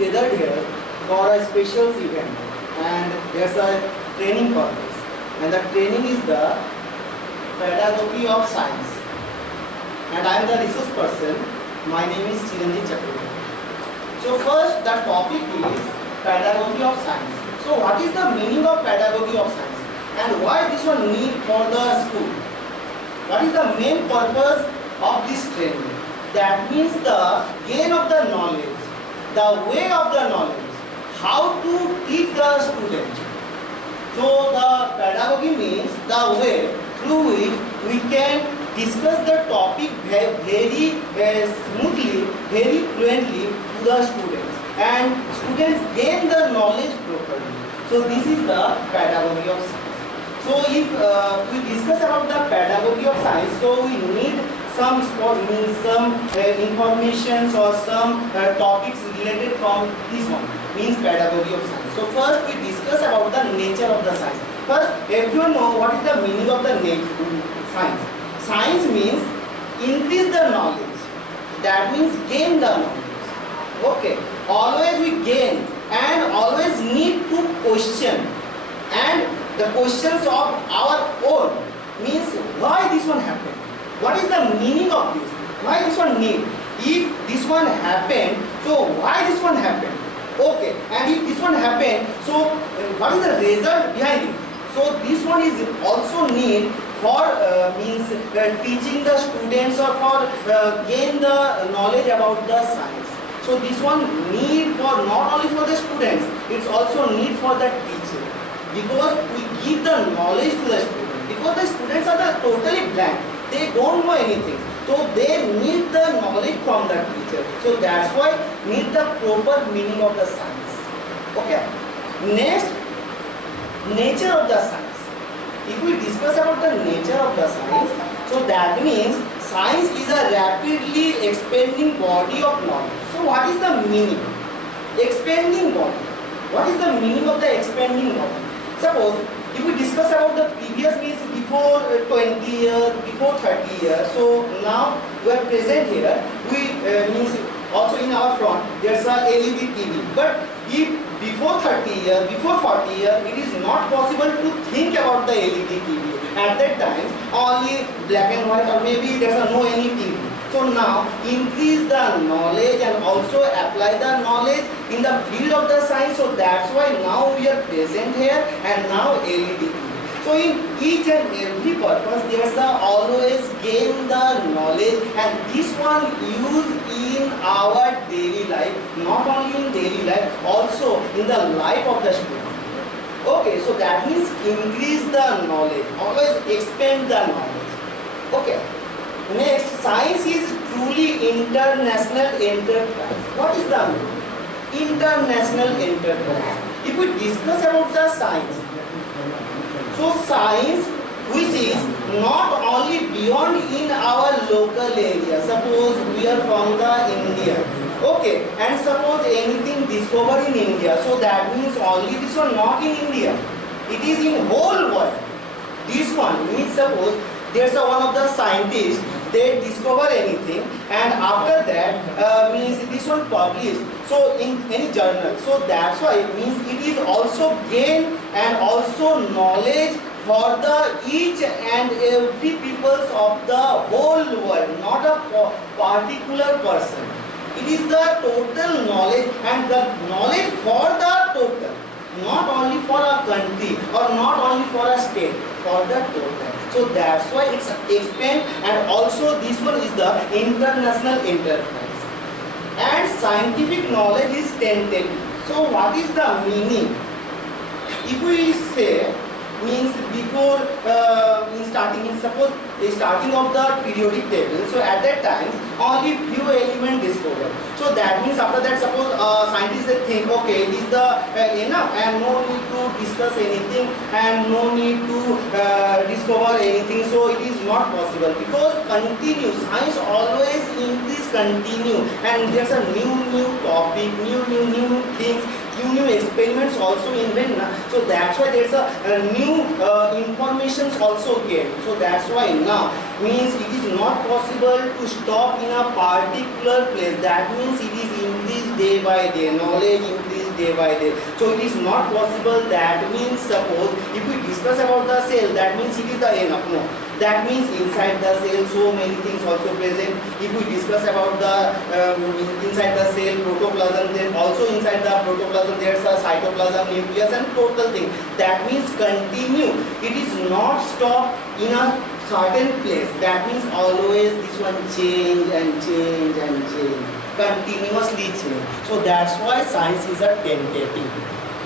gathered here for a special event, and there's a training purpose, and the training is the pedagogy of science, and I am the resource person. My name is Chiranjit Chakraborty. So first, the topic is pedagogy of science. So what is the meaning of pedagogy of science, and why this one need for the school? What is the main purpose of this training? That means the gain of the knowledge, the way of the knowledge, how to teach the student. So the pedagogy means the way through which we can discuss the topic very smoothly, very fluently to the students, and students gain the knowledge properly. So this is the pedagogy of science. So if we discuss about the pedagogy of science, so we need some information or some topics related from this one, means pedagogy of science. So first we discuss about the nature of the science. First, everyone know what is the meaning of the science. Science means increase the knowledge. That means gain the knowledge. Okay. Always we gain and always need to question, and the questions of our own means why this one happened. What is the meaning of this? Why this one need? If this one happened, so why this one happened? Okay, and if this one happened, so what is the result behind it? So this one is also need for teaching the students or for gain the knowledge about the science. So this one need for not only for the students, it's also need for the teacher, because we give the knowledge to the students, because the students are totally blank. They don't know anything, so they need the knowledge from the teacher. So that's why need the proper meaning of the science. Okay. Next, nature of the science. If we discuss about the nature of the science, so that means science is a rapidly expanding body of knowledge. So what is the meaning? Expanding body. What is the meaning of the expanding body? Suppose if we discuss about the previous means before 20 years, before 30 years, so now we are present here, we means also in our front there's a LED TV. But if before 30 years, before 40 years, it is not possible to think about the LED TV. At that time, only black and white, or maybe there's no any TV. So now increase the knowledge and also apply the knowledge in the field of the science. So that's why now we are present here, and now LED TV. So in each and every purpose, there's always gain the knowledge, and this one used in our daily life, not only in daily life, also in the life of the student. Okay, so that means increase the knowledge, always expand the knowledge. Okay. Next, science is truly international enterprise. What is the meaning? International enterprise. If we discuss about the science, so science which is not only beyond in our local area. Suppose we are from the India. Okay, and suppose anything discovered in India, so that means only this one not in India. It is in whole world. This one means suppose there's one of the scientists, they discover anything, and after that means this one published, so in any journal. So that's why it means it is also gain and also knowledge for the each and every peoples of the whole world, not a particular person. It is the total knowledge, and the knowledge for the total, not only for a country or not only for a state, for the total. So that's why it's expand, and also this one is the international enterprise. And scientific knowledge is tentative. So what is the meaning? If we say means before suppose the starting of the periodic table, so at that time only few elements discovered. So that means after that, suppose scientists think, okay, it is the enough and no need to discuss anything and no need to discover anything. So it is not possible, because continue, science always increase, continue, and there's a new topic, new things, new experiments also invent. So that's why there's a new informations also get. So that's why now means it is not possible to stop in a particular place. That means it is increased day by day, knowledge increase day by day. So it is not possible. That means suppose if we discuss about the cell, that means it is the enough. No, that means inside the cell so many things also present. If we discuss about the inside the cell protoplasm, then also inside the protoplasm there is a cytoplasm, nucleus and total thing. That means continue. It is not stop in a certain place. That means always this one change and change and change, continuously change. So that's why science is a tentative.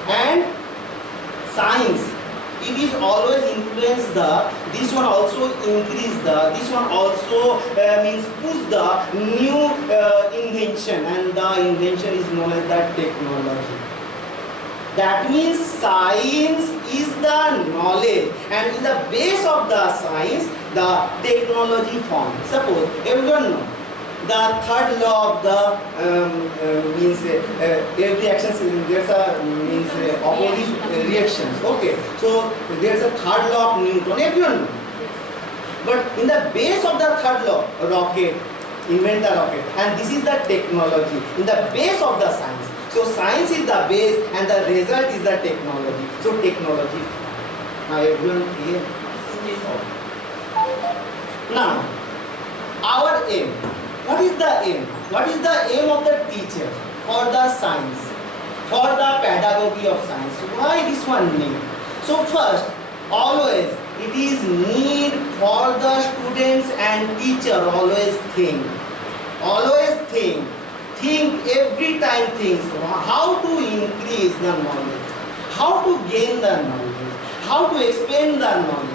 And science, it is always influence the, this one also increase the, this one also means push the new invention, and the invention is known as the technology. That means science is the knowledge, and in the base of the science, the technology form. Suppose everyone know the third law of the means every action there's a means opposite reactions. Okay, so there's a third law of Newton. Everyone know. But in the base of the third law, rocket, invent the rocket, and this is the technology in the base of the science. So science is the base and the result is the technology. So technology. Now everyone clear? Now our aim. What is the aim? What is the aim of the teacher for the science, for the pedagogy of science? Why this one need? So first, always it is need for the students and teacher always think. Always think. Think every time thinks how to increase the knowledge, how to gain the knowledge, how to explain the knowledge.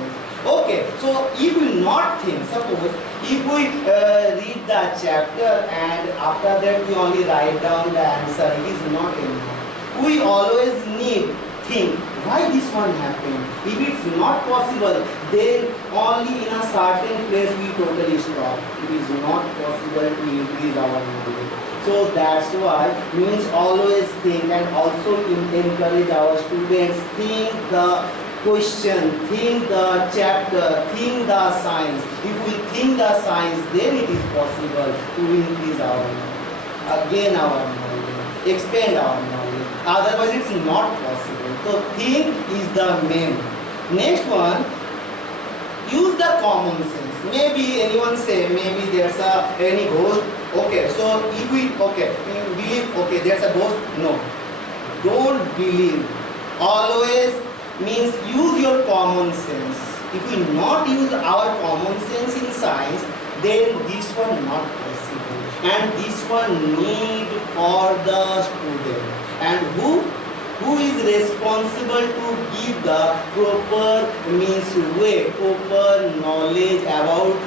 Okay, so if we not think, suppose if we read the chapter and after that we only write down the answer, it is not enough. We always need think why this one happened. If it's not possible, then only in a certain place we totally stop. It is not possible to increase our knowledge. So that's why means always think, and also encourage our students think the question, think the chapter, think the science. If we think the science, then it is possible to increase our knowledge, gain our knowledge, expand our knowledge. Otherwise it's not possible. So think is the main. Next one, use the common sense. Maybe anyone say, maybe there's any ghost. Okay, so if we believe, okay, there's a ghost. No, don't believe. Always means use your common sense. If we not use our common sense in science, then this one not possible. And this one need for the student. And who is responsible to give the proper means way, proper knowledge about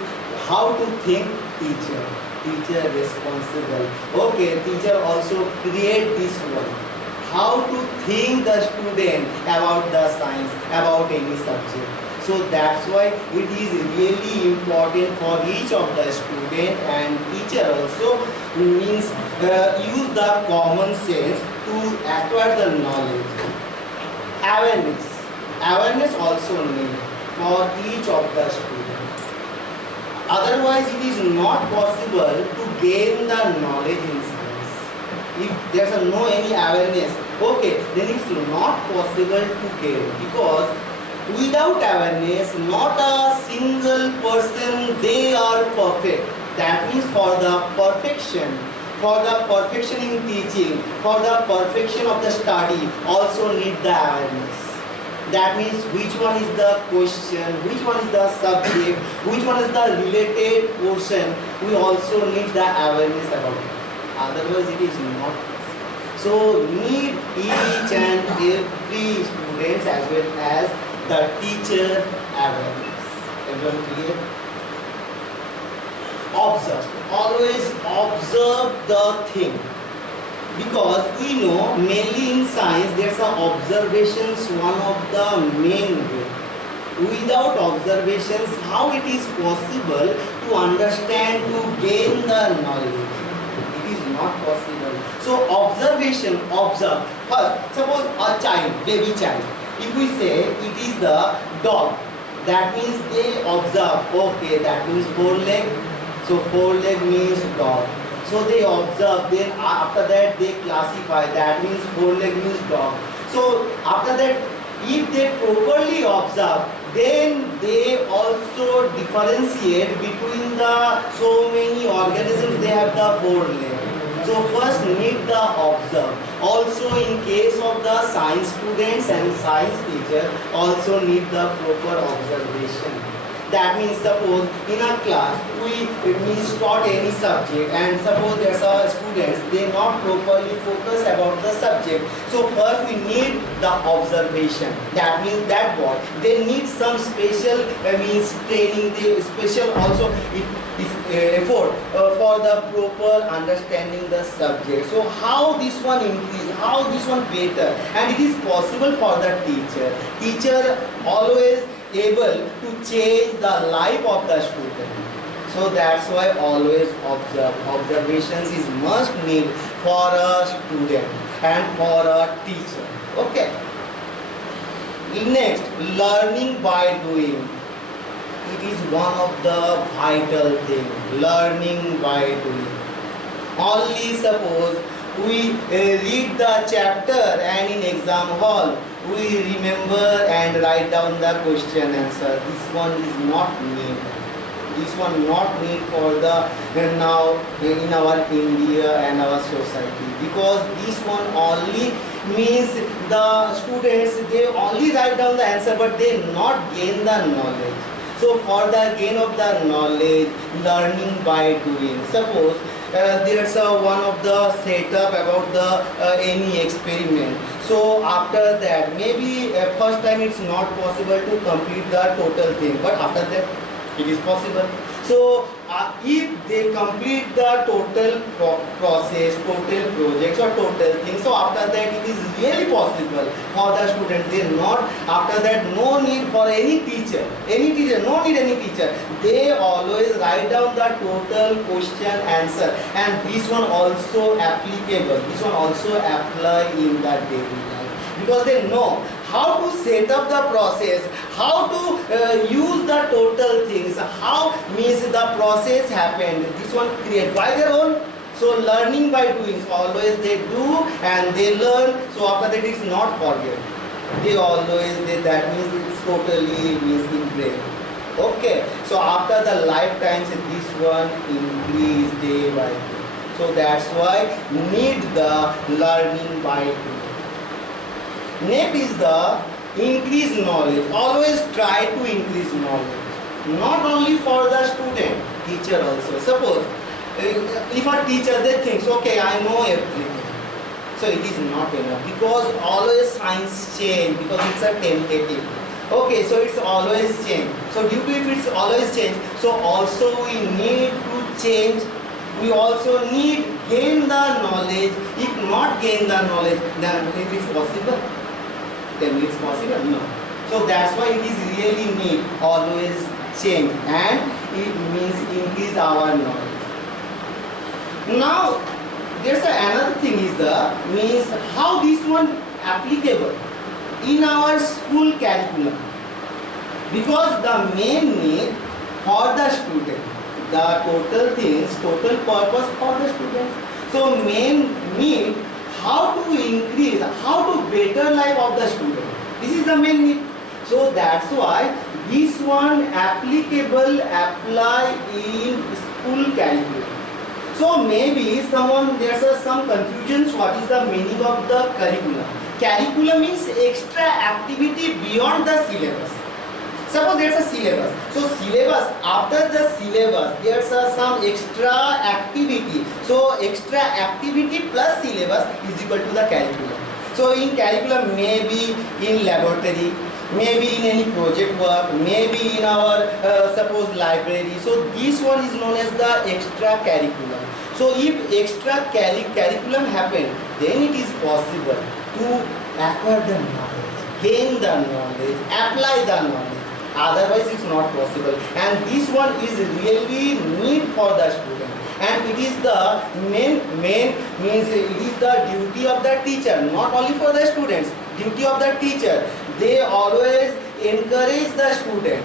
how to think? Teacher. Teacher responsible. Okay, teacher also create this one. How to think the student about the science, about any subject. So that's why it is really important for each of the student and teacher also means use the common sense to acquire the knowledge. Awareness. Awareness also need for each of the students. Otherwise it is not possible to gain the knowledge in science. If there is no any awareness, okay, then it's not possible to gain, because without awareness, not a single person they are perfect. That means for the perfection in teaching, for the perfection of the study, also need the awareness. That means which one is the question, which one is the subject, which one is the related portion. We also need the awareness about it. Otherwise it is not possible. So need each and every students as well as the teacher awareness. Everyone clear? Observe. Always observe the thing. Because we know mainly in science there's a observations one of the main way. Without observations, how it is possible to understand, to gain the knowledge? It is not possible. So observation, observe. First, suppose a child, baby child. If we say it is the dog, that means they observe. Okay, that means four leg. So four leg means dog. So they observe, then after that they classify, that means four leg means dog. So after that, if they properly observe, then they also differentiate between the so many organisms they have the four legs. So first need the observe. Also in case of the science students and science teacher also need the proper observation. That means suppose in a class we taught any subject and suppose there's a students they not properly focus about the subject. So first we need the observation. That means that what they need some special means training, they special also effort for the proper understanding the subject. So how this one increase, how this one better, and it is possible for the teacher. Teacher always able to change the life of the student. So that's why always observe. Observations is must need for a student and for a teacher. Okay. Next, learning by doing. It is one of the vital thing. Learning by doing. Only suppose we read the chapter and in exam hall we remember and write down the question answer. This one is not need. This one not need for the now in our India and our society, because this one only means the students they only write down the answer but they not gain the knowledge. So for the gain of the knowledge, learning by doing. Suppose there's one of the setup about the any experiment. So after that, maybe first time it's not possible to complete the total thing, but after that it is possible. So if they complete the total process, total projects or total things, so after that it is really possible for the students. They not after that no need for any teacher, no need any teacher. They always write down the total question answer, and this one also applicable. This one also apply in the daily life, because they know how to set up the process, how to use the total things, how means the process happened. This one create by their own. So learning by doing. So always they do and they learn. So after that it's not forget. They always that means it's totally means in brain. Okay. So after the lifetimes this one increase day by day. So that's why need the learning by doing. Next is the increase knowledge. Always try to increase knowledge. Not only for the student, teacher also. Suppose if a teacher they thinks, okay, I know everything. So it is not enough, because always science change, because it's a tentative. Okay, so it's always change. So due to if it's always change, so also we need to change. We also need gain the knowledge. If not gain the knowledge, then it is possible. Then it's possible? No. So that's why it is really need always change, and it means increase our knowledge. Now there's another thing is the means how this one applicable in our school curriculum, because the main need for the student, the total things, total purpose for the students. So main need how to increase, how to better life of the student. This is the main need. So that's why this one applicable apply in school curriculum. So maybe someone there's some confusions. What is the meaning of the curriculum? Curriculum means extra activity beyond the syllabus. Suppose there's a syllabus. So syllabus, after the syllabus, there's some extra activity. So extra activity plus syllabus is equal to the curriculum. So in curriculum, maybe in laboratory, maybe in any project work, maybe in our suppose library. So this one is known as the extra curriculum. So if extra curriculum happen, then it is possible to acquire the knowledge, gain the knowledge, apply the knowledge. Otherwise it's not possible, and this one is really need for the student, and it is the main means it is the duty of the teacher, not only for the students, duty of the teacher. They always encourage the student,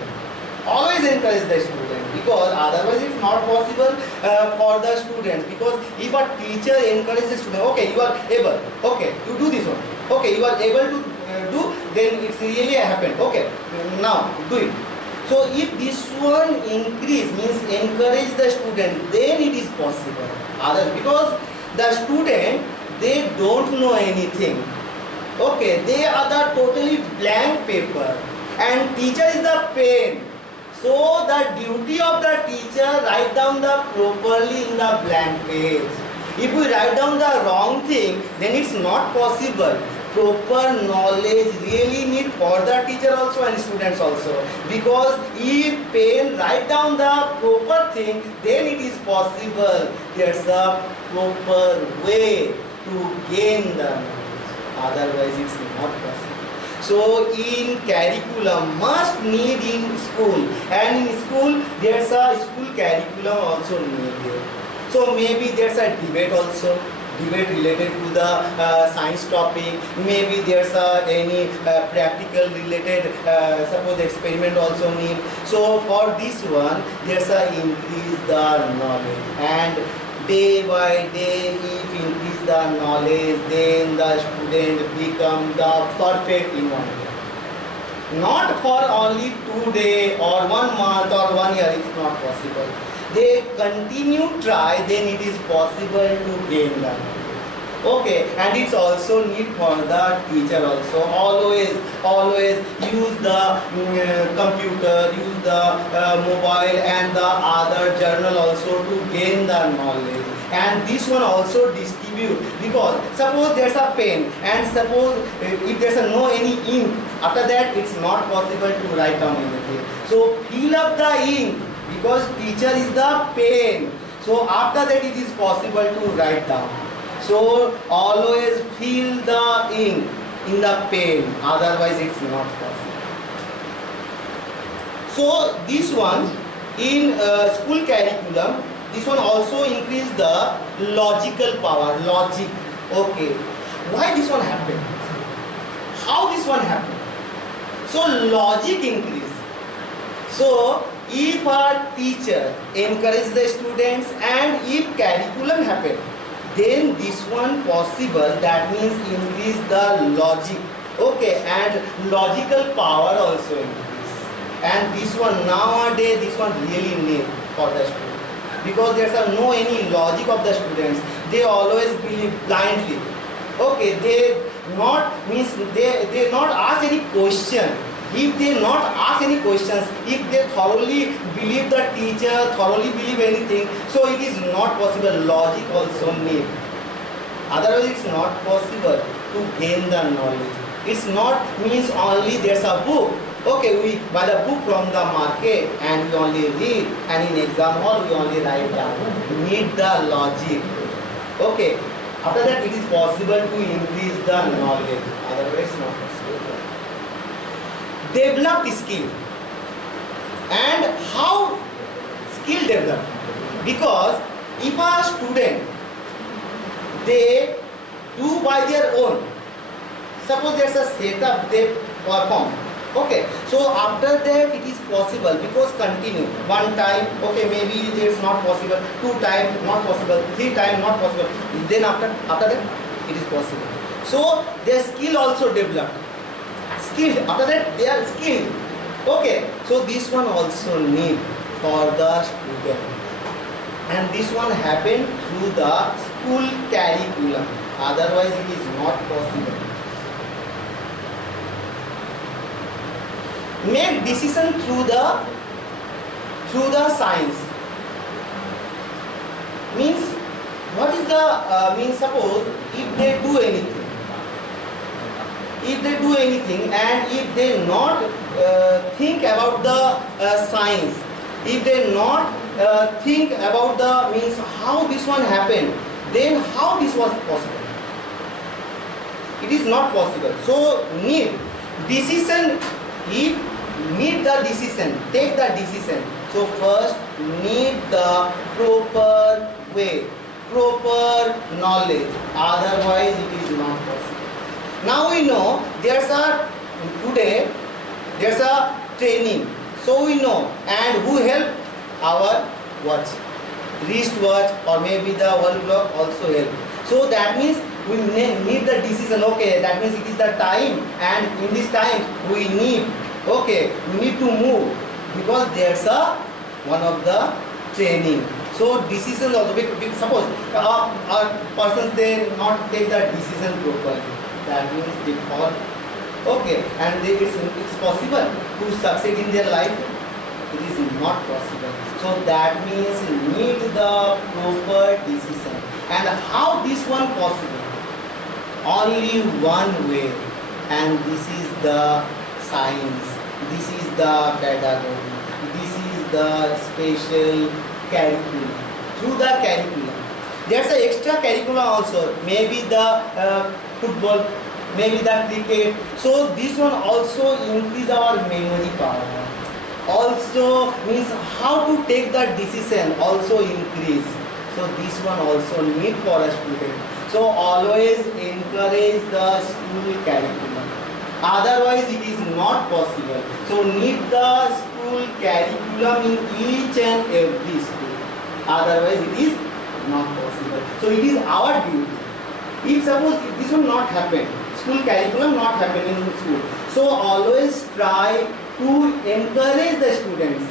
always encourage the student. because otherwise it's not possible for the students. Because if a teacher encourages the student, okay, you are able, okay, you do this one, okay, you are able to do, then it's really happened, okay, now do it. So if this one increase means encourage the student, then it is possible. Other, because the student, they don't know anything. Okay, they are the totally blank paper and teacher is the pen. So the duty of the teacher write down the properly in the blank page. If we write down the wrong thing, then it's not possible. Proper knowledge really need for the teacher also and students also. Because if pen write down the proper thing, then it is possible. There's a proper way to gain the knowledge. Otherwise it's not possible. So in curriculum must need in school, and in school there's a school curriculum also needed. So maybe there's a debate also, debate related to the science topic. Maybe there's any practical related suppose experiment also need. So for this one there's a increase the knowledge, and day by day if increase the knowledge, then the student become the perfect in 1 year. Not for only 2 days or 1 month or 1 year, it's not possible. They continue try, then it is possible to gain the knowledge. Okay, and it's also need for the teacher also. Always use the computer, use the mobile and the other journal also to gain the knowledge. And this one also distribute, because suppose there's a pen and suppose if there's no any ink, after that it's not possible to write down anything. So fill up the ink, because teacher is the pen. So after that it is possible to write down. So always fill the ink in the pen, otherwise it's not possible. So this one in school curriculum, this one also increase the logical power, logic. Okay, why this one happened? How this one happened? So logic increase. So if a teacher encourage the students and if curriculum happen, then this one possible, that means increase the logic. Okay, and logical power also increase. And this one nowadays, this one really need for the students, because there's no any logic of the students. They always believe blindly. Okay, they not means they not ask any question. If they not ask any questions, if they thoroughly believe the teacher, thoroughly believe anything, so it is not possible. Logic also need. Otherwise it's not possible to gain the knowledge. It's not means only there's a book. Okay, we buy the book from the market and we only read, and in exam hall we only write down. We need the logic. Okay, after that it is possible to increase the knowledge. Otherwise not possible. Develop skill. And how skill develop? Because if a student, they do by their own, suppose there's a setup they perform. Okay, so after that it is possible, because continue. 1 time, okay, maybe it's not possible. 2 times, not possible. 3 times, not possible. Then after that it is possible. So their skill also developed. Skilled. After that they are skilled. Okay, so this one also need for the student. And this one happened through the school curriculum. Otherwise it is not possible. Make decision through the science. Means what is the means? Suppose if they do anything, and if they not think about the science, if they not think about the means how this one happened, then how this was possible? It is not possible. So need decision. If need the decision, take the decision. So first need the proper way, proper knowledge. Otherwise it is not possible. Now we know today there's a training. So we know, and who help our watch, wristwatch, or maybe the wall clock also help. So that means we need the decision. Okay, that means it is the time, and in this time we need, okay, we need to move, because there's a one of the training. So decisions also, suppose a person they not take the decision properly, that means they fall. Okay, and it's possible to succeed in their life. It is not possible. So that means need the proper decision. And how this one possible? Only one way, and this is the science. This is the pedagogy. This is the special curriculum. Through the curriculum, there's an extra curriculum also. Maybe the football, maybe the cricket. So this one also increase our memory power. Also means how to take the decision also increase. So this one also need for a student. So always encourage the school curriculum. Otherwise it is not possible. So need the school curriculum in each and every school. Otherwise it is not possible. So it is our duty. If suppose this will not happen, school curriculum not happen in school. So always try to encourage the students,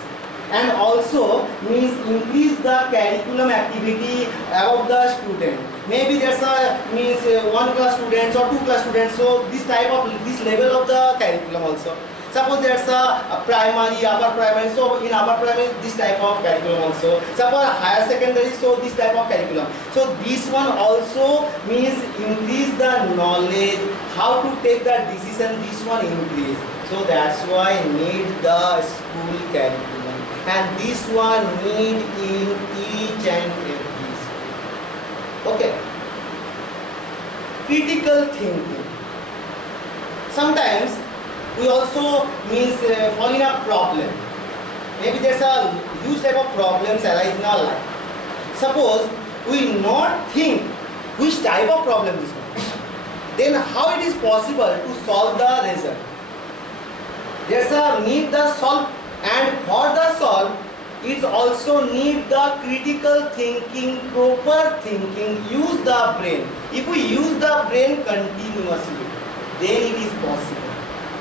and also means increase the curriculum activity of the student. Maybe there's a means 1 class students or 2 class students. So this type of this level of the curriculum also. Suppose there's a primary, upper primary. So in upper primary this type of curriculum also. Suppose higher secondary. So this type of curriculum. So this one also means increase the knowledge, how to take the decision. This one increase. So that's why need the school curriculum, and this one need in each and every school. Okay. Critical thinking. Sometimes we also means fall in a problem. Maybe there's a huge type of problems arise in our life. Suppose we not think which type of problem this one, then how it is possible to solve the result. There's a need the solve, and for the solve it also need the critical thinking, proper thinking, use the brain. If we use the brain continuously, then it is possible.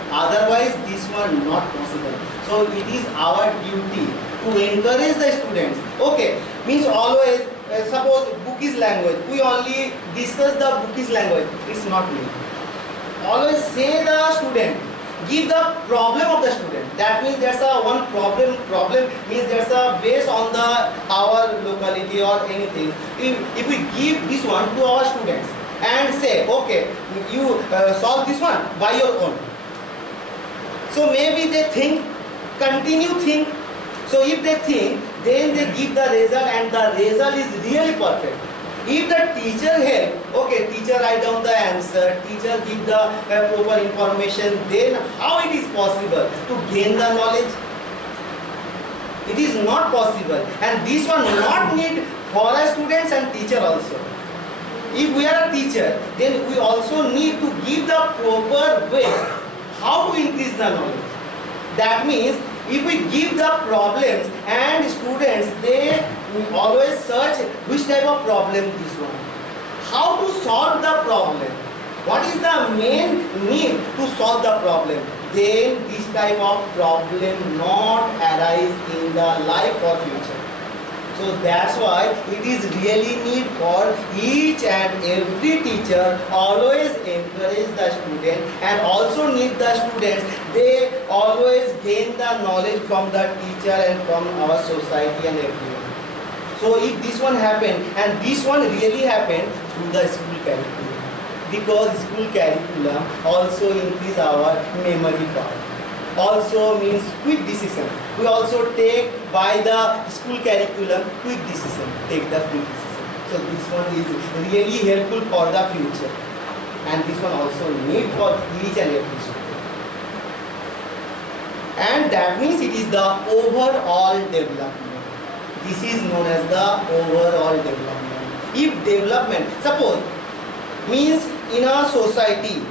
Otherwise this one not possible. So it is our duty to encourage the students. Okay, means always suppose book is language, we only discuss the book is language. It's not me. Always say the student, give the problem of the student. That means there's a one problem means there's a based on the our locality or anything. If we give this one to our students and say, okay, you solve this one by your own. So maybe they think, continue think. So if they think, then they give the result, and the result is really perfect. If the teacher help, okay, teacher write down the answer, teacher give the proper information, then how it is possible to gain the knowledge? It is not possible, and this one not need for our students and teacher also. If we are a teacher, then we also need to give the proper way how to increase the knowledge. That means if we give the problems, and students they always search which type of problem this one, how to solve the problem, what is the main need to solve the problem, then this type of problem not arise in the life or future. So that's why it is really need for each and every teacher always encourage the student, and also need the students they always gain the knowledge from the teacher and from our society and everyone. So if this one happen, and this one really happen through the school curriculum, because school curriculum also increase our memory power. Also means quick decision. We also take by the school curriculum quick decision, take the quick decision. So this one is really helpful for the future, and this one also need for each and every student. And that means it is the overall development. This is known as the overall development. If development, suppose means in a society,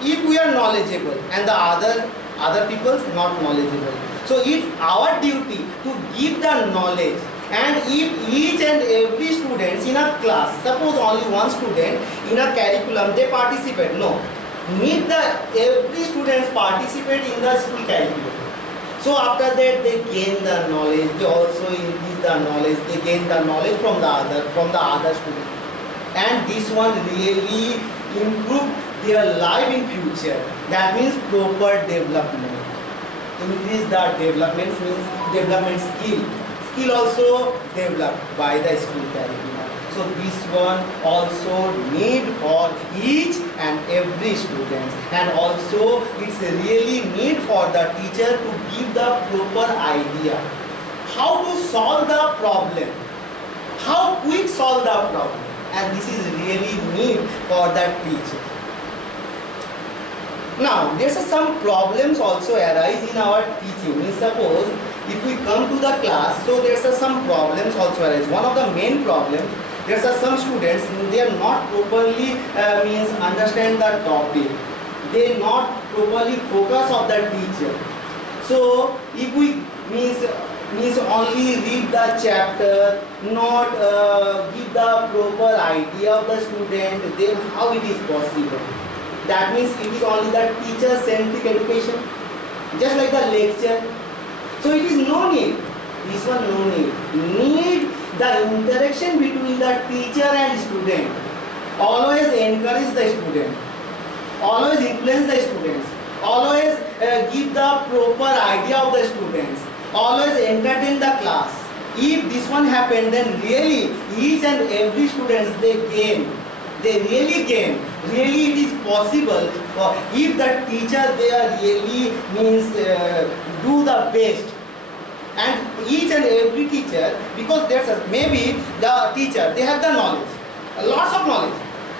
if we are knowledgeable and the other people not knowledgeable, So it's our duty to give the knowledge. And if each and every student in a class, suppose only one student in a curriculum, they participate, no, need the every students participate in the school curriculum. So after that they gain the knowledge, they also increase the knowledge, they gain the knowledge from the other students. And this one really improve their life in future. That means proper development. Increase the development means development skill. Skill also developed by the school curriculum. So this one also need for each and every student, and also it's really need for the teacher to give the proper idea how to solve the problem, how quick solve the problem, and this is really need for the teacher. Now there's some problems also arise in our teaching. Suppose if we come to the class, so there's some problems also arise. One of the main problems, there's some students, they are not properly understand the topic. They not properly focus of the teacher. So if we means only read the chapter, not give the proper idea of the student, then how it is possible? That means it is only the teacher-centric education, just like the lecture. So it is no need. This one no need. Need the interaction between the teacher and student. Always encourage the student. Always influence the students. Always give the proper idea of the students. Always entertain the class. If this one happen, then really each and every student they gain. They really gain. Really it is possible for if the teacher they are really do the best. And each and every teacher, because there's maybe the teacher, they have the knowledge, lots of knowledge,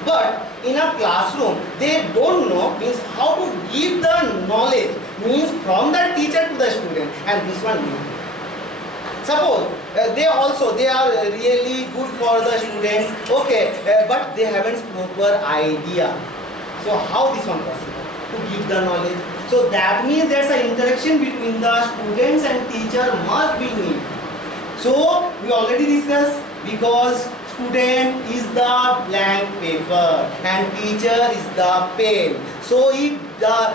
but in a classroom they don't know means how to give the knowledge means from the teacher to the student, and this one need. Suppose they are really good for the students, okay, but they haven't proper idea. So how this one possible to give the knowledge? So that means there's an interaction between the students and teacher must be need. So we already discussed, because student is the blank paper and teacher is the pen. So if the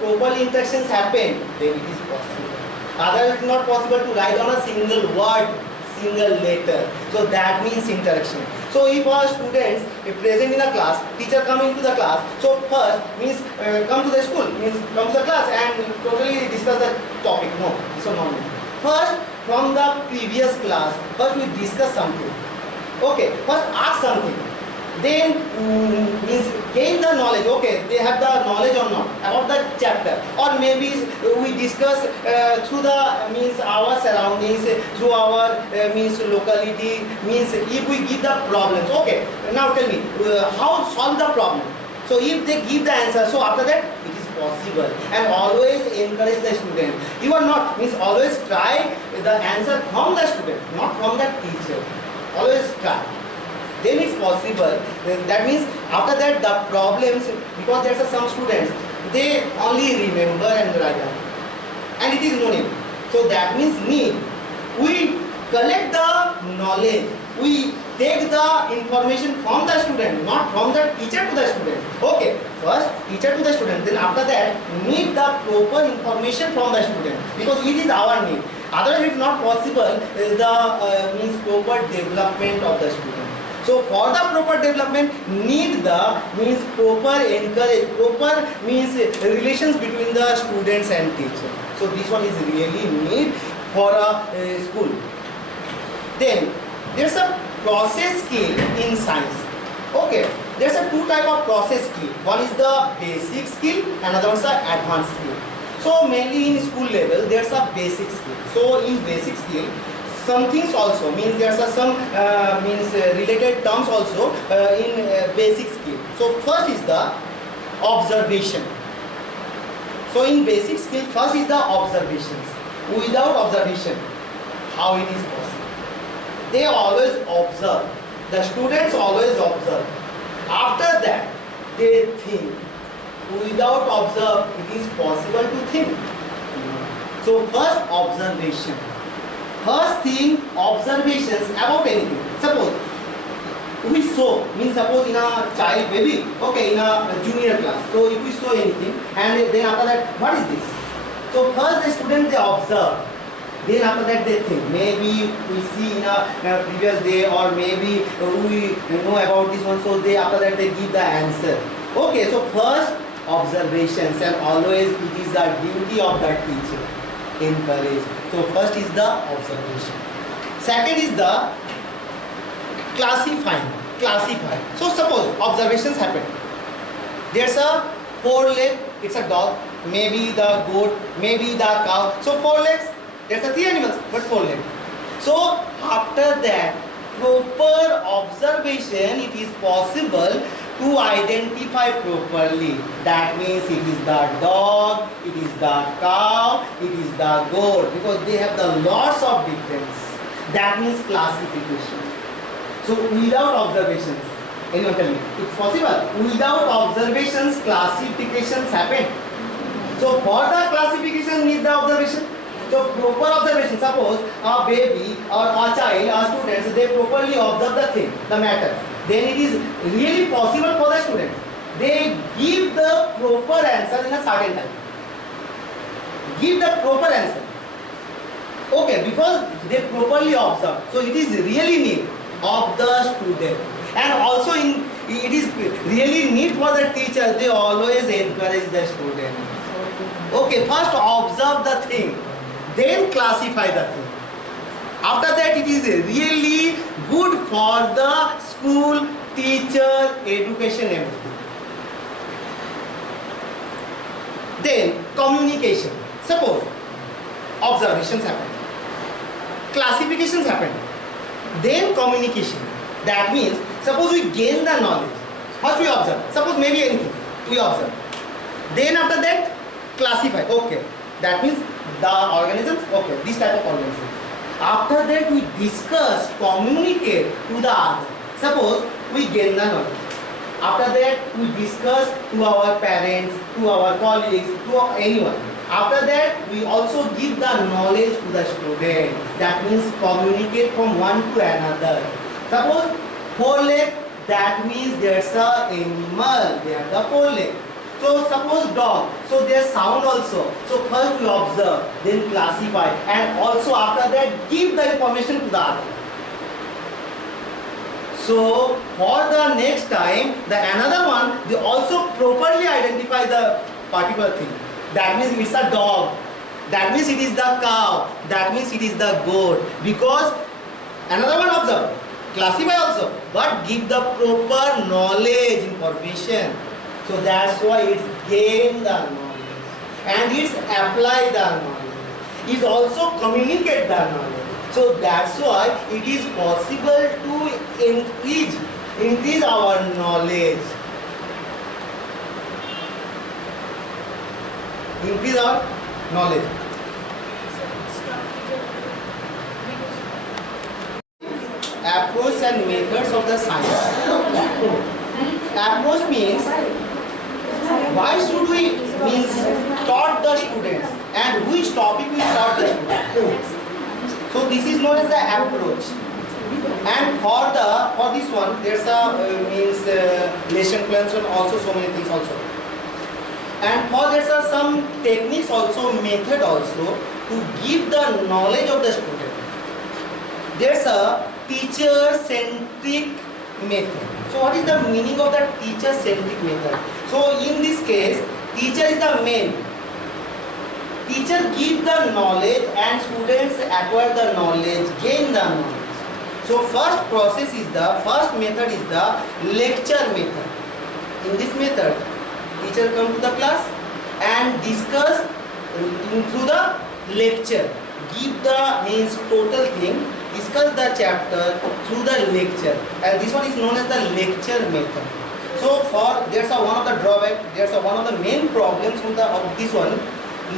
proper interactions happen, then it is possible. Otherwise it is not possible to write on a single word, single letter. So that means interaction. So if our students present in a class, teacher come into the class, so first means come to the school, means come to the class and totally discuss the topic. No, this is not. First, from the previous class, first we discuss something. Okay, first ask something. Then means gain the knowledge. Okay, they have the knowledge or not about the chapter, or maybe we discuss through the means our surroundings, through our means locality, means if we give the problems. Okay, now tell me how solve the problem. So if they give the answer, so after that it is possible. And always encourage the student. You are not means always try the answer from the student, not from the teacher. Always try. Then it's possible. That means after that the problems, because there are some students they only remember and write down, and it is no need. So that means need. We collect the knowledge. We take the information from the student, not from the teacher to the student. Okay, first teacher to the student. Then after that need the proper information from the student, because it is our need. Otherwise it is not possible. The means proper development of the student. So for the proper development need the means proper encourage, proper means relations between the students and teacher. So this one is really need for a school. Then there's a process skill in science. Okay, there's a two type of process skill. One is the basic skill, another one is the advanced skill. So mainly in school level there's a basic skill. So in basic skill, some things also means there are some related terms also in basic skill. So first is the observation. So in basic skill, first is the observations. Without observation, how it is possible? They always observe. The students always observe. After that, they think. Without observe, it is possible to think. So first observation. First thing, observations about anything. Suppose we saw, means suppose in a child baby, okay, in a junior class. So if we saw anything and then after that, what is this? So first the student they observe. Then after that they think, maybe we see in a previous day or maybe we know about this one, so they after that they give the answer. Okay, so first observations, and always it is the duty of the teacher. Encourage. So first is the observation. Second is the classifying. Classify. So suppose observations happen. There's a 4 leg, it's a dog, maybe the goat, maybe the cow. So 4 legs, there's a 3 animals, but 4 legs. So after that, proper observation, it is possible to identify properly. That means it is the dog, it is the cow, it is the goat, because they have the lots of difference. That means classification. So without observations, anyone tell me, it's possible? Without observations, classifications happen. So for the classification need the observation. So proper observation, suppose a baby or a child or students, they properly observe the thing, the matter. Then it is really possible for the student. They give the proper answer in a certain time. Give the proper answer. Okay, because they properly observe. So it is really need of the student. And also it is really need for the teacher. They always encourage the student. Okay, first observe the thing, then classify the thing. After that, it is really good for the school, teacher, education, everything. Then communication. Suppose observations happen, classifications happen, then communication. That means suppose we gain the knowledge. First we observe. Suppose maybe anything we observe. Then after that classify. Okay, that means the organisms. Okay, this type of organisms. After that we discuss, communicate to the other. Suppose we gain the knowledge. After that we discuss to our parents, to our colleagues, to anyone. After that we also give the knowledge to the student. That means communicate from one to another. Suppose 4 leg, that means there's a animal, they are the 4 leg. So suppose dog, so there's sound also. So first we observe, then classify, and also after that give the information to the other. So for the next time, the another one, they also properly identify the particular thing. That means it's a dog, that means it is the cow, that means it is the goat. Because another one observe, classify also, but give the proper knowledge, information. So that's why it's gain the knowledge and it's apply the knowledge. It's also communicate the knowledge. So that's why it is possible to increase our knowledge. Increase our knowledge. Approach and methods of the science. Approach means why should we means taught the students and which topic we taught the students. So this is known as the approach. And for this one there's a lesson plans and also so many things also. And for there's some techniques also, method also to give the knowledge of the student. There's a teacher-centric method. So what is the meaning of the teacher-centric method? So in this case, teacher is the main. Teacher gives the knowledge and students acquire the knowledge, gain the knowledge. So first method is the lecture method. In this method, teacher come to the class and discuss through the lecture. Give the means total thing, discuss the chapter through the lecture, and this one is known as the lecture method. So there's one of the drawback, there's one of the main problems of this one,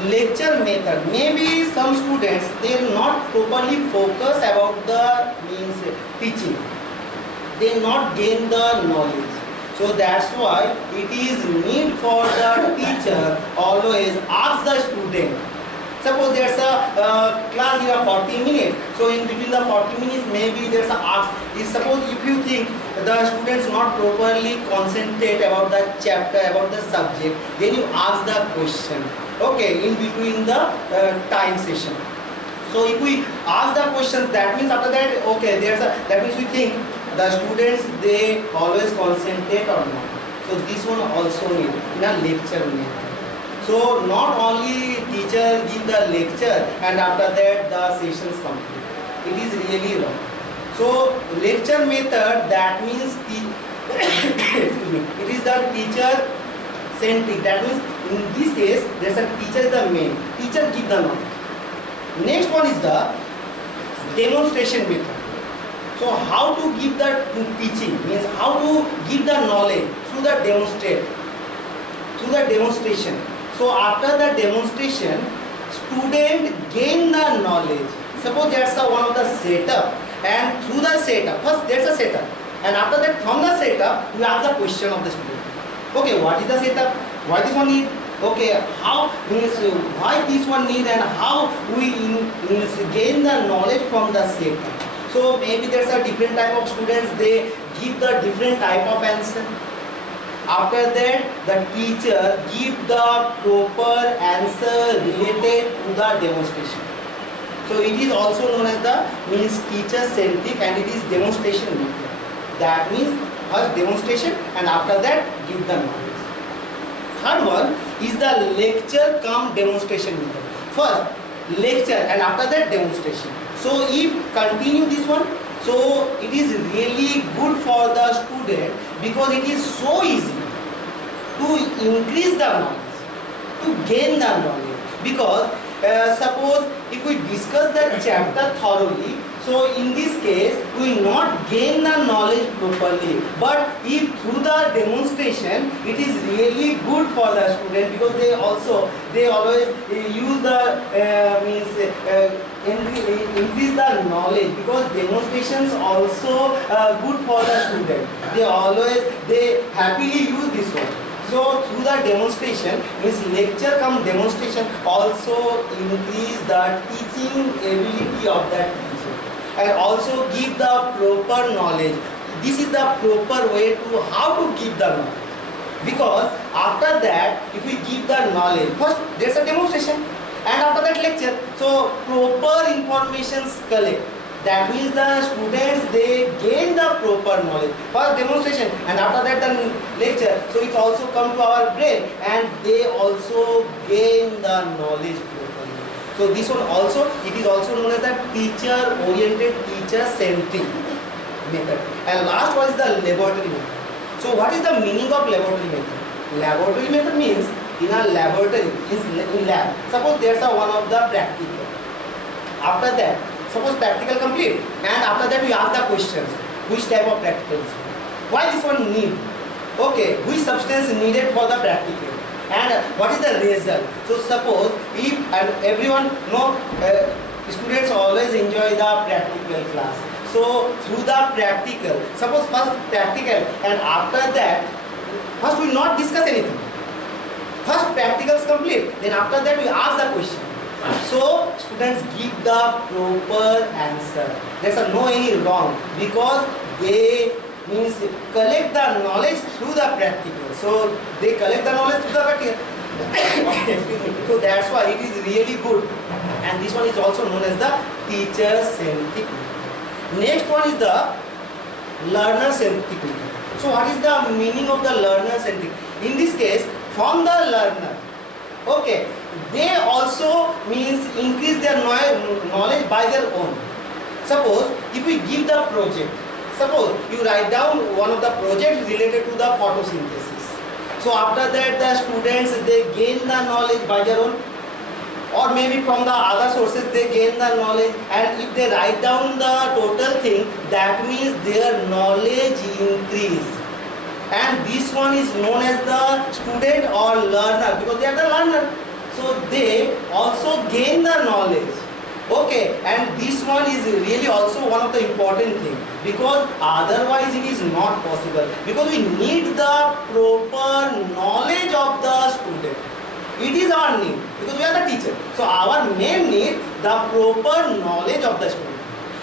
lecture method. Maybe some students they not properly focus about the means teaching, they not gain the knowledge. So that's why it is need for the teacher always ask the student Suppose there's a class here 40 minutes. So in between the 40 minutes, maybe there's a ask. Suppose if you think the students not properly concentrate about the chapter, about the subject, then you ask the question. Okay, in between the time session. So if we ask the questions, that means after that, okay, that means we think the students, they always concentrate or not. So this one also need in a lecture method. So not only teacher give the lecture and after that the sessions complete. It is really wrong. So lecture method, that means it is the teacher centric. That means in this case there's a teacher is the main. Teacher give the knowledge. Next one is the demonstration method. So how to give the teaching means how to give the knowledge through the demonstration. So after the demonstration, student gain the knowledge. Suppose there's one of the setup, and through the setup, first there's a setup, and after that from the setup you ask the question of the student. Okay, what is the setup? Why this one need? Okay, how means why this one need and how we gain the knowledge from the setup. So maybe there's a different type of students, they give the different type of answer. After that, the teacher give the proper answer related to the demonstration. So it is also known as the means teacher centric and it is demonstration method. That means first demonstration and after that give the knowledge. Third one is the lecture cum demonstration method. First lecture and after that demonstration. So if continue this one, so it is really good for the student because it is so easy to increase the knowledge, to gain the knowledge. Because suppose if we discuss the chapter thoroughly, so in this case we will not gain the knowledge properly. But if through the demonstration, it is really good for the student because they always use the increase the knowledge, because demonstrations also good for the student. They happily use this one. So through the demonstration means lecture cum demonstration also increase the teaching ability of that teacher and also give the proper knowledge. This is the proper way to how to give the knowledge. Because after that, if we give the knowledge, first there's a demonstration and after that lecture. So proper informations collect. That means the students, they gain the proper knowledge. First demonstration and after that the lecture. So it also come to our brain and they also gain the knowledge properly. So this one also, it is also known as the teacher oriented, teacher centric method. And last one is the laboratory method. So what is the meaning of laboratory method? Laboratory method means in a laboratory, in lab. Suppose there's one of the practical. After that, suppose practical complete and after that we ask the questions. Which type of practical is it? Why this one need? Okay, which substance needed for the practical? And what is the result? So suppose if everyone know students always enjoy the practical class. So through the practical, suppose first practical and after that, first we will not discuss anything. First practical is complete, then after that we ask the question. So students give the proper answer. There's no any wrong because they means collect the knowledge through the practical. So they collect the knowledge through the practical. So that's why it is really good. And this one is also known as the teacher centric. Next one is the learner centric. So what is the meaning of the learner centric? In this case, from the learner, okay, they also means increase their knowledge by their own. Suppose if we give the project, suppose you write down one of the projects related to the photosynthesis. So after that the students, they gain the knowledge by their own, or maybe from the other sources they gain the knowledge, and if they write down the total thing, that means their knowledge increase. And this one is known as the student or learner because they are the learner. So they also gain the knowledge. Okay, and this one is really also one of the important thing because otherwise it is not possible, because we need the proper knowledge of the student. It is our need because we are the teacher. So our main need the proper knowledge of the student.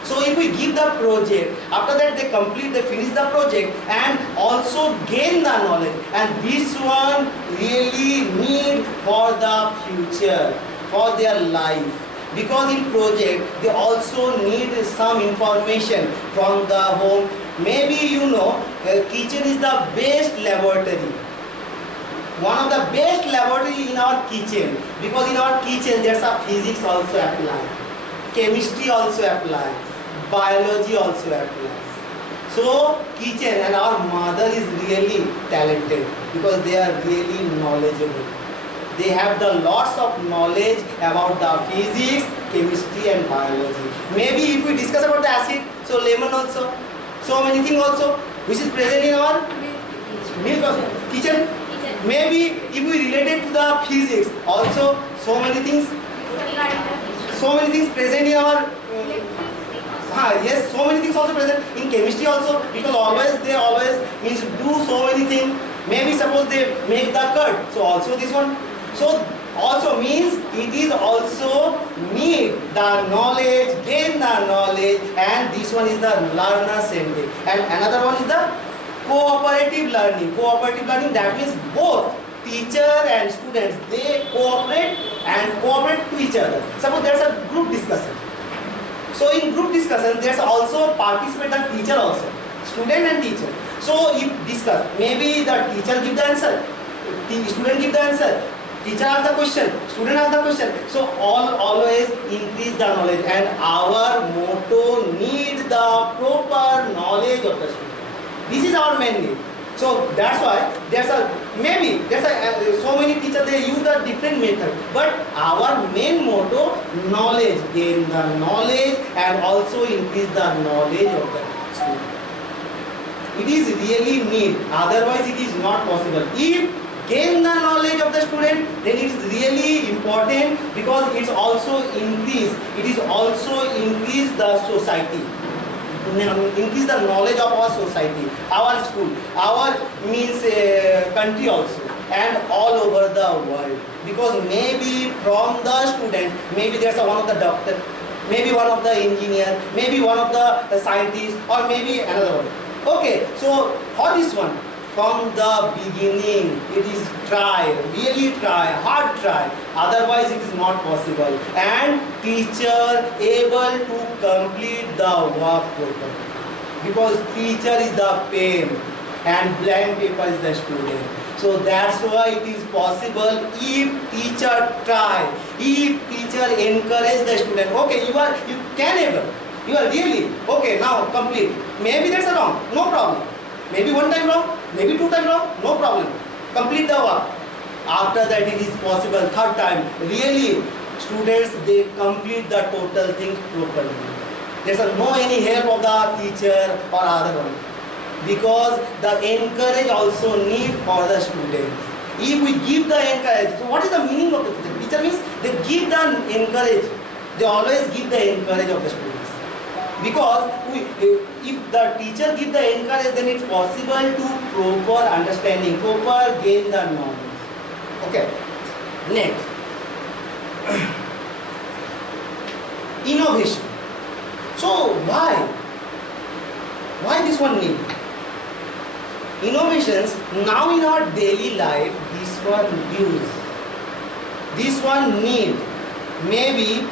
So if we give the project, after that they complete, they finish the project and also gain the knowledge, and this one really need for the future, for their life. Because in project they also need some information from the home. Maybe you know kitchen is the best laboratory. One of the best laboratory in our kitchen, because in our kitchen there's a physics also applied, chemistry also applied, biology also applies. So kitchen and our mother is really talented because they are really knowledgeable. They have the lots of knowledge about the physics, chemistry and biology. Maybe if we discuss about the acid, so lemon also, so many things also which is present in our milk also, kitchen. Maybe if we relate it to the physics also, so many things present in our yes, so many things also present in chemistry also, because they always means do so many things. Maybe suppose they make the curd, so also this one. So also means it is also need the knowledge, gain the knowledge, and this one is the learner centric. And another one is the cooperative learning. Cooperative learning, that means both teacher and students, they cooperate to each other. Suppose there's a group discussion. So in group discussion, there's also participate the teacher also, student and teacher. So if discuss, maybe the teacher give the answer, the student give the answer, teacher asks the question, student asks the question. So always increase the knowledge, and our motto need the proper knowledge of the student. This is our main need. So that's why so many teachers, they use a different method, but our main motto, knowledge, gain the knowledge and also increase the knowledge of the student. It is really need, otherwise it is not possible. If gain the knowledge of the student, then it is really important, because it also increase the society, increase the knowledge of our society, our school, our means country also, and all over the world. Because maybe from the student, maybe there's one of the doctor, maybe one of the engineer, maybe one of the scientist, or maybe another one. Okay, so for this one, from the beginning, it is really try, hard try, otherwise it is not possible. And teacher able to complete the work properly, because teacher is the pen and blank paper is the student. So that's why it is possible if teacher try, if teacher encourage the student. Okay, you can able, you are really, okay, now complete. Maybe that's wrong, no problem. Maybe one time wrong, maybe two times wrong, no problem. Complete the work. After that it is possible, third time, really students, they complete the total thing properly. There's no any help of the teacher or other one. Because the encourage also need for the students. If we give the encourage, so what is the meaning of the teacher? Teacher means they give the encourage. They always give the encourage of the students. Because if the teacher give the encourage, then it's possible to proper understanding, proper gain the knowledge. Okay. Next, innovation. So why this one need? Innovations now in our daily life, this one use, this one need. Maybe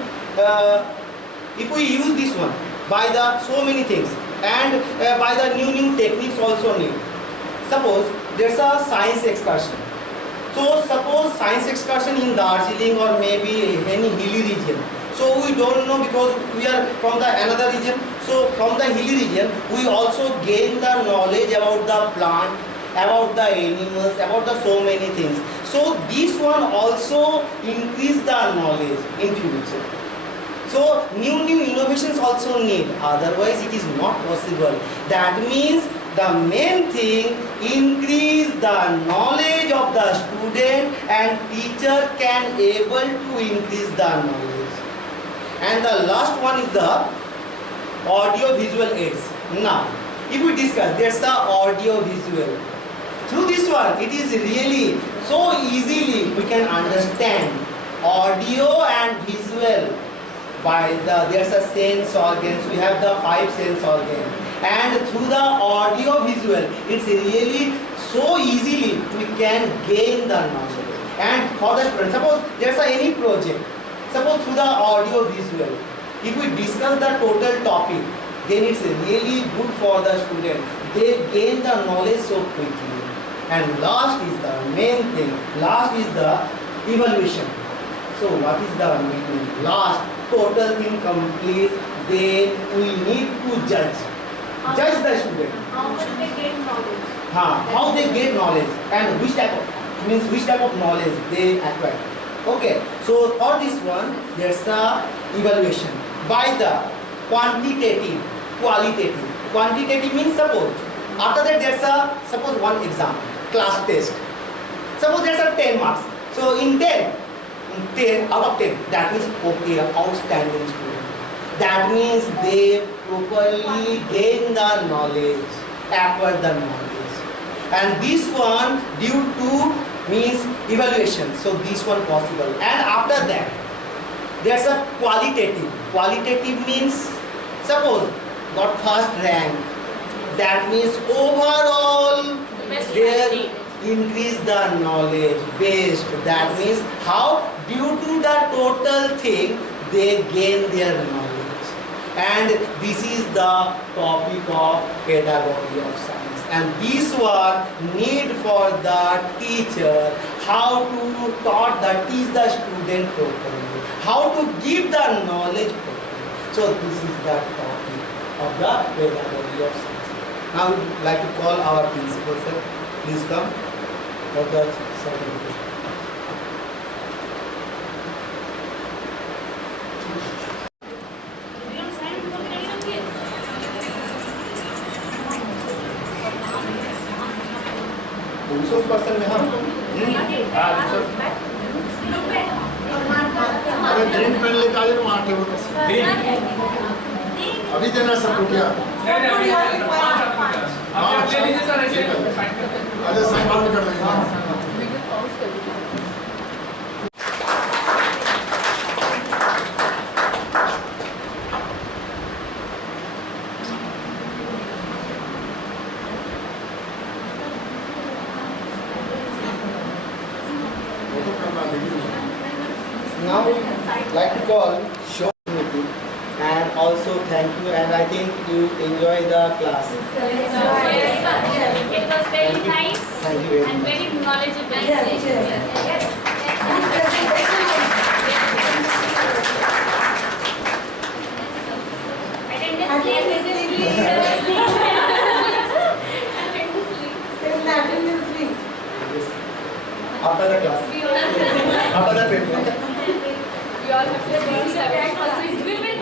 if we use this one by the so many things, and by the new techniques also need. Suppose there's a science excursion. So suppose science excursion in Darjeeling or maybe any hilly region. So we don't know, because we are from the another region. So from the hilly region, we also gain the knowledge about the plant, about the animals, about the so many things. So this one also increase the knowledge in future. So new innovations also need, otherwise it is not possible. That means the main thing, increase the knowledge of the student, and teacher can able to increase the knowledge. And the last one is the audio visual aids. Now if we discuss, there's the audio visual. Through this one, it is really so easily we can understand audio and visual by there's a sense organs. We have the 5 sense organs, and through the audio visual, it's really so easily we can gain the knowledge. And for the student, suppose there's any project, suppose through the audio visual, if we discuss the total topic, then it's really good for the student. They gain the knowledge so quickly. And last is the main thing. Last is the evaluation. So what is the meaning? Last, total thing complete. Then we need to judge. Judge the student. How much they gain knowledge? How they gain knowledge and which type of knowledge they acquire. Okay. So for this one, there's the evaluation by the quantitative, qualitative. Quantitative means suppose after that there's a suppose one exam, class test. Suppose there's a 10 marks. So in 10 out of 10, that means okay, outstanding student. That means they properly gain the knowledge, acquire the knowledge. And this one due to means evaluation. So this one possible. And after that, there's a qualitative. Qualitative means suppose got first rank. That means overall they increase the knowledge based. That means how due to the total thing they gain their knowledge. And this is the topic of pedagogy of science. And this one need for the teacher how to teach the student properly, how to give the knowledge properly. So this is the topic of the pedagogy of science. Now we would like to call our principal sir. Please come for the certificate. Person में हम अरे green pen लेके आइए वहाँ table पर अभी देना सबको क्या अरे साइन बाद में कर देंगे Now like to call show meeting and also thank you, and I think you enjoy the class. Yes. It was very nice. Thank you very and much. very knowledgeable. After the class. After the paper. We all have to